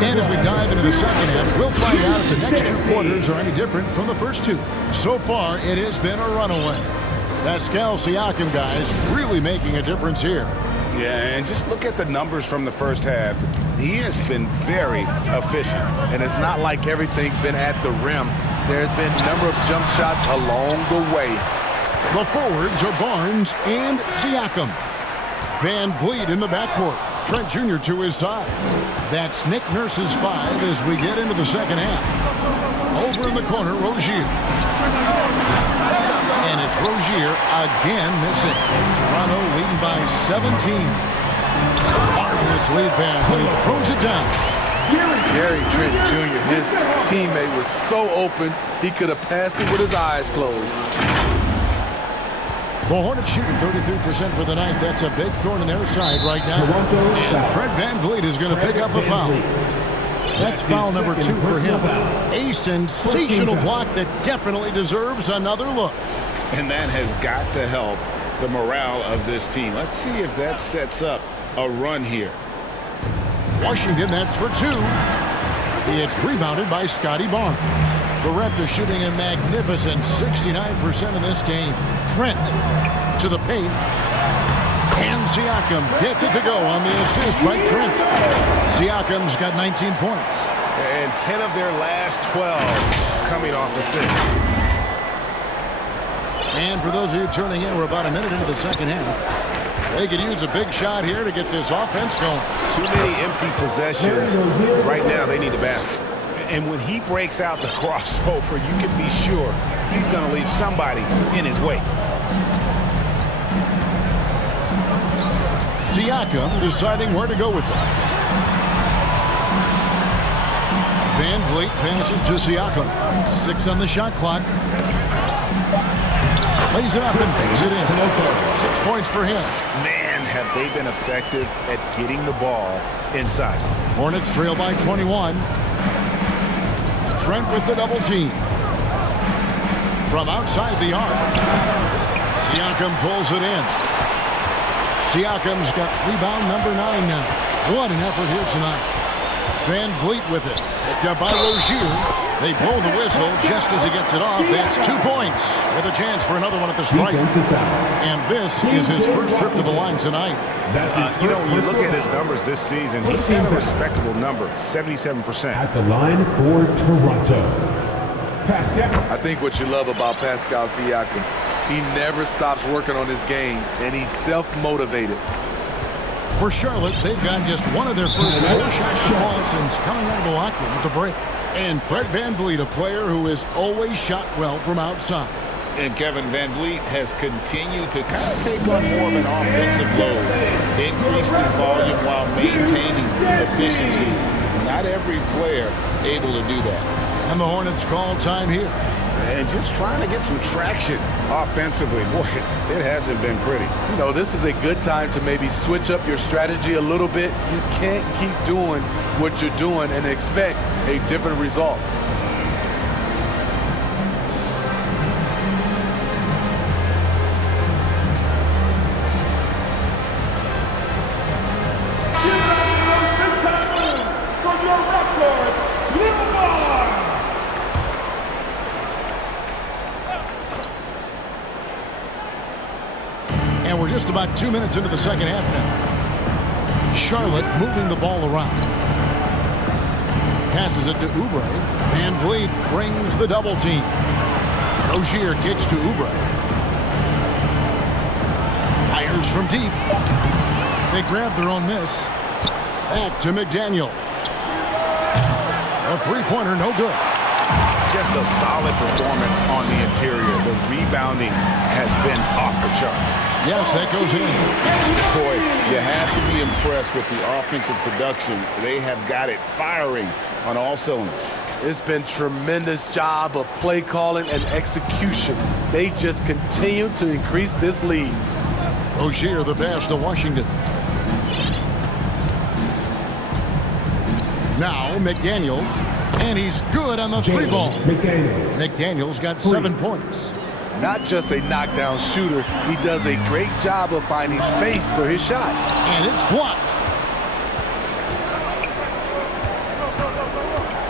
And as we dive into the second half, we'll find out if the next two quarters are any different from the first two. So far, it has been a runaway. Pascal Siakam, guys, really making a difference here. Yeah, and just look at the numbers from the first half. He has been very efficient. And it's not like everything's been at the rim. There's been a number of jump shots along the way. The forwards are Barnes and Siakam. Van Vliet in the backcourt. Trent Jr. to his side. That's Nick Nurse's 5 as we get into the second half. Over in the corner, Rozier. And it's Rozier again missing. Toronto leading by 17. Marvelous lead pass, and he throws it down. Gary Trent Jr., his teammate, was so open, he could have passed it with his eyes closed. The Hornets shooting 33% for the night. That's a big thorn in their side right now. And Fred VanVleet is going to pick up a foul. That's foul number 2 for him. A sensational block that definitely deserves another look. And that has got to help the morale of this team. Let's see if that sets up a run here. Washington, that's for 2. It's rebounded by Scotty Barnes. The Raptors shooting a magnificent 69% in this game. Trent to the paint. And Siakam gets it to go on the assist by Trent. Siakam's got 19 points. And 10 of their last 12 coming off assists. And for those of you turning in, we're about a minute into the second half. They could use a big shot here to get this offense going. Too many empty possessions. Right now, they need a basket. And when he breaks out the crossover, you can be sure he's going to leave somebody in his way. Siakam deciding where to go with it. Van Vliet passes to Siakam. 6 on the shot clock. Lays it up and bangs it in. 6 points for him. Man, have they been effective at getting the ball inside. Hornets trail by 21. Trent with the double team. From outside the arc. Siakam pulls it in. Siakam's got rebound number 9 now. What an effort here tonight. Van Vliet with it. Picked up by Rozier. They blow the whistle just as he gets it off. That's 2 points with a chance for another one at the stripe. And this is his first trip to the line tonight. You know, when you look at his numbers this season, he's got a respectable number, 77%. At the line for Toronto, Pascal. I think what you love about Pascal Siakam, he never stops working on his game, and he's self-motivated. For Charlotte, they've got just one of their first 4 shots to fall since coming out of the locker room at the break. And Fred VanVleet, a player who has always shot well from outside. And Kevin VanVleet has continued to kind of take on more of an offensive load. Increased his volume while maintaining efficiency. Not every player able to do that. And the Hornets call time here. And just trying to get some traction offensively. Boy, it hasn't been pretty. You know, this is a good time to maybe switch up your strategy a little bit. You can't keep doing what you're doing and expect a different result. And we're just about 2 minutes into the second half now. Charlotte moving the ball around. Passes it to Oubre. Van Vliet brings the double team. Rozier kicks to Oubre. Fires from deep. They grab their own miss. Back to McDaniel. A three-pointer, no good. Just a solid performance on the interior. The rebounding has been off the charts. Yes, that goes in. Boy, you have to be impressed with the offensive production. They have got it firing on all cylinders. It's been tremendous job of play calling and execution. They just continue to increase this lead. Rozier the pass to Washington. Now McDaniels, and he's good on the three ball. McDaniels got 7 points. Not just a knockdown shooter, he does a great job of finding space for his shot. And it's blocked.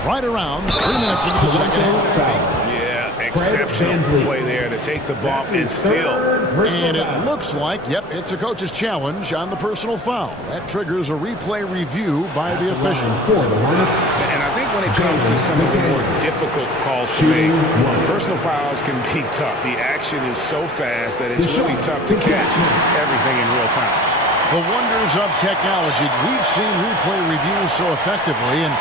Right around 3 minutes into the second half. Yeah, exceptional play there to take the bump and steal. And it looks like, yep, it's a coach's challenge on the personal foul. That triggers a replay review by the official. And I think when it comes to some of the more difficult calls to make, personal fouls can be tough. The action is so fast that it's really tough to catch everything in real time. The wonders of technology. We've seen replay reviews so effectively and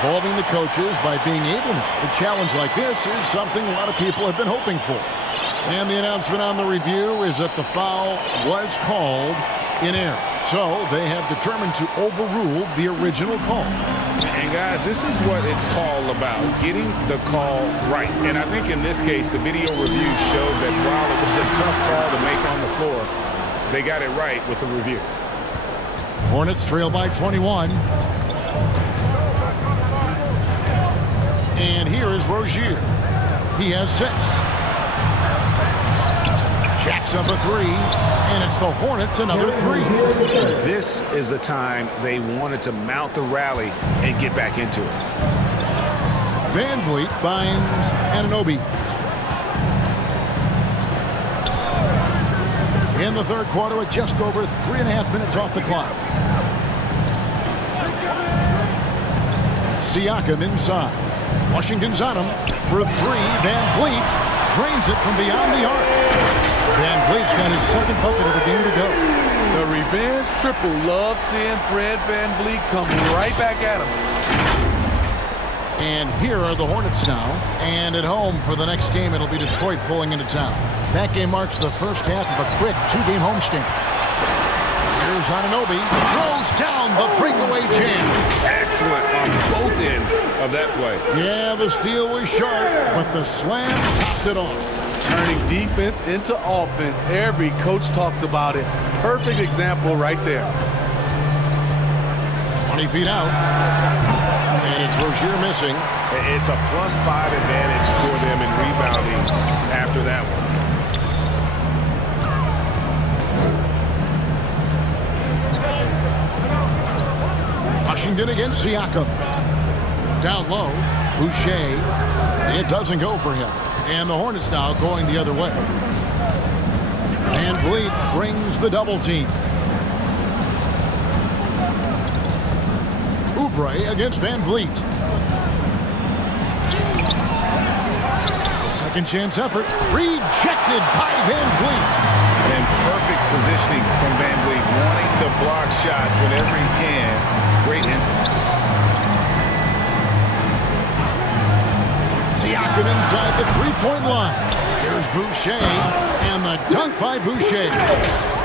involving the coaches by being able to. A challenge like this is something a lot of people have been hoping for. And the announcement on the review is that the foul was called in error. So they have determined to overrule the original call. And guys, this is what it's all about, getting the call right. And I think in this case, the video review showed that while it was a tough call to make on the floor, they got it right with the review. Hornets trail by 21. And here is Rozier. He has 6. Jacks up a 3, and it's the Hornets another 3. This is the time they wanted to mount the rally and get back into it. Van Vliet finds Anunoby. In the third quarter with just over 3.5 minutes off the clock. Siakam inside. Washington's on him for 3. Van Vliet drains it from beyond the arc. Van Vliet's got his second bucket of the game to go. The revenge triple loves seeing Fred Van Vliet come right back at him. And here are the Hornets now. And at home for the next game, it'll be Detroit pulling into town. That game marks the first half of a quick 2-game homestand. Here's Anunoby. Throws down the breakaway jam. Excellent on both ends of that play. Yeah, the steal was sharp, but the slam topped it off. Turning defense into offense. Every coach talks about it. Perfect example right there. 20 feet out. And it's Rozier missing. It's a +5 advantage for them in rebounding after that one. Washington against Siakam. Down low, Boucher. It doesn't go for him. And the Hornets now going the other way. Van Vliet brings the double team. Oubre against Van Vliet. Second chance effort. Rejected by Van Vliet. And perfect positioning from Van Vliet, wanting to block shots whenever he can. Great instincts. Siakam inside the three-point line. Here's Boucher, and the dunk by Boucher.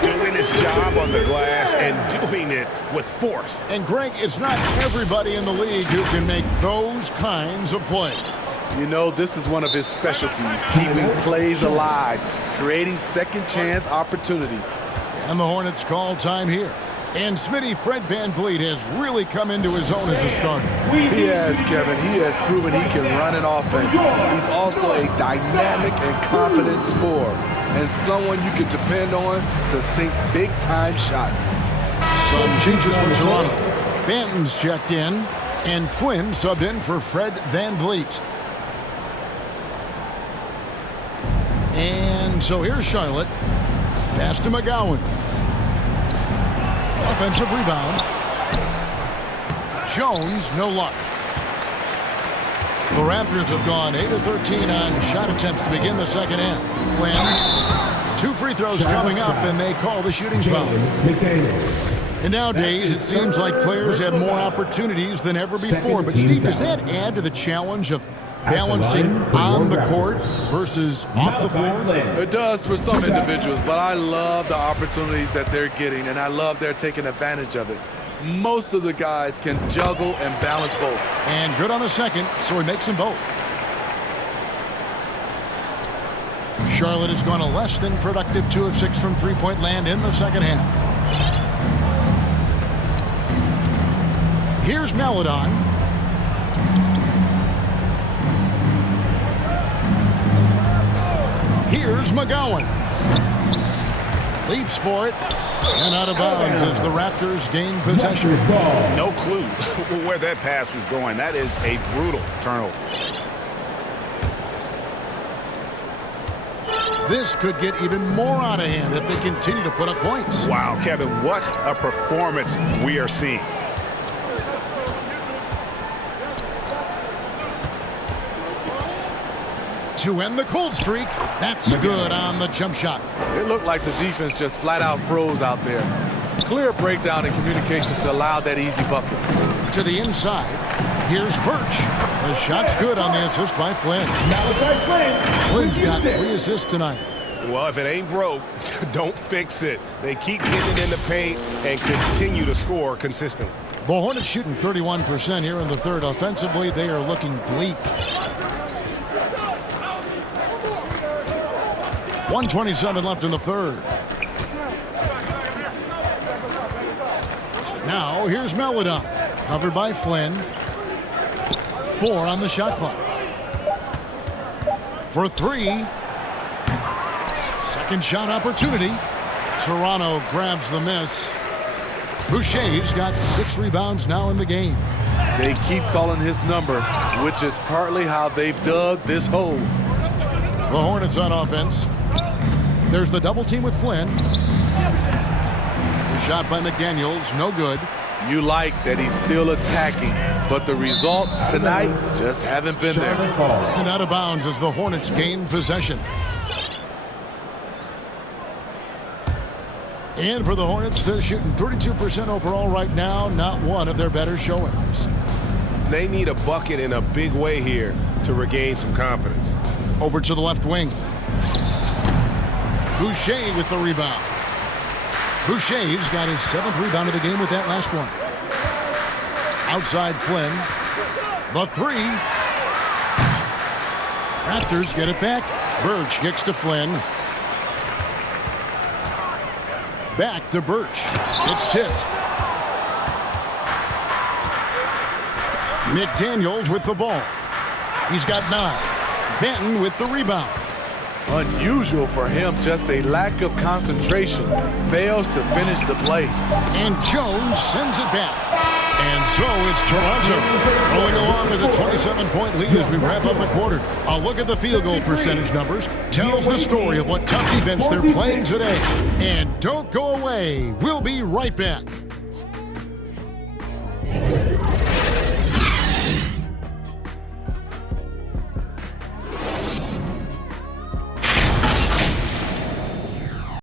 Doing his job on the glass and doing it with force. And Greg, it's not everybody in the league who can make those kinds of plays. You know, this is one of his specialties, keeping plays alive, creating second chance opportunities. And the Hornets call time here. And Smitty, Fred Van Vliet has really come into his own as a starter. He has, Kevin. He has proven he can run an offense. He's also a dynamic and confident scorer, and someone you can depend on to sink big-time shots. Some changes for Toronto. Banton's checked in, and Flynn subbed in for Fred Van Vliet. And so here's Charlotte. Pass to McGowan. Offensive rebound. Jones, no luck. The Raptors have gone 8 of 13 on shot attempts to begin the second half. Flynn, 2 free throws coming up, and they call the shooting foul. And nowadays, it seems like players have more opportunities than ever before. But, Steve, does that add to the challenge of balancing on the court versus off the floor? It does for some individuals, but I love the opportunities that they're getting, and I love they're taking advantage of it. Most of the guys can juggle and balance both. And good on the second, so he makes them both. Charlotte has gone a less than productive 2 of 6 from three-point land in the second half. Here's Maledon. Here's McGowan. Leaps for it. And out of bounds as the Raptors gain possession. No clue where that pass was going. That is a brutal turnover. This could get even more out of hand if they continue to put up points. Wow, Kevin, what a performance we are seeing. To end the cold streak, that's good on the jump shot. It looked like the defense just flat out froze out there. Clear breakdown in communication to allow that easy bucket. To the inside, here's Birch. The shot's good on the assist by Flynn. Flynn's got 3 assists tonight. Well, if it ain't broke, don't fix it. They keep getting it in the paint and continue to score consistently. The Hornets shooting 31% here in the third. Offensively, they are looking bleak. 1:27 left in the third. Now, here's Melodon. Covered by Flynn. 4 on the shot clock. For 3. Second shot opportunity. Toronto grabs the miss. Boucher's got 6 rebounds now in the game. They keep calling his number, which is partly how they've dug this hole. The Hornets on offense. There's the double team with Flynn. The shot by McDaniels, no good. You like that he's still attacking, but the results tonight just haven't been there. And out of bounds as the Hornets gain possession. And for the Hornets, they're shooting 32% overall right now. Not one of their better showings. They need a bucket in a big way here to regain some confidence. Over to the left wing. Boucher with the rebound. Boucher's got his 7th rebound of the game with that last one. Outside Flynn. The 3. Raptors get it back. Birch kicks to Flynn. Back to Birch. It's tipped. McDaniels with the ball. He's got 9. Benton with the rebound. Unusual for him, just a lack of concentration. Fails to finish the play. And Jones sends it back. And so it's Toronto going along with a 27-point lead as we wrap up the quarter. A look at the field goal percentage numbers tells the story of what tough defense they're playing today. And don't go away. We'll be right back.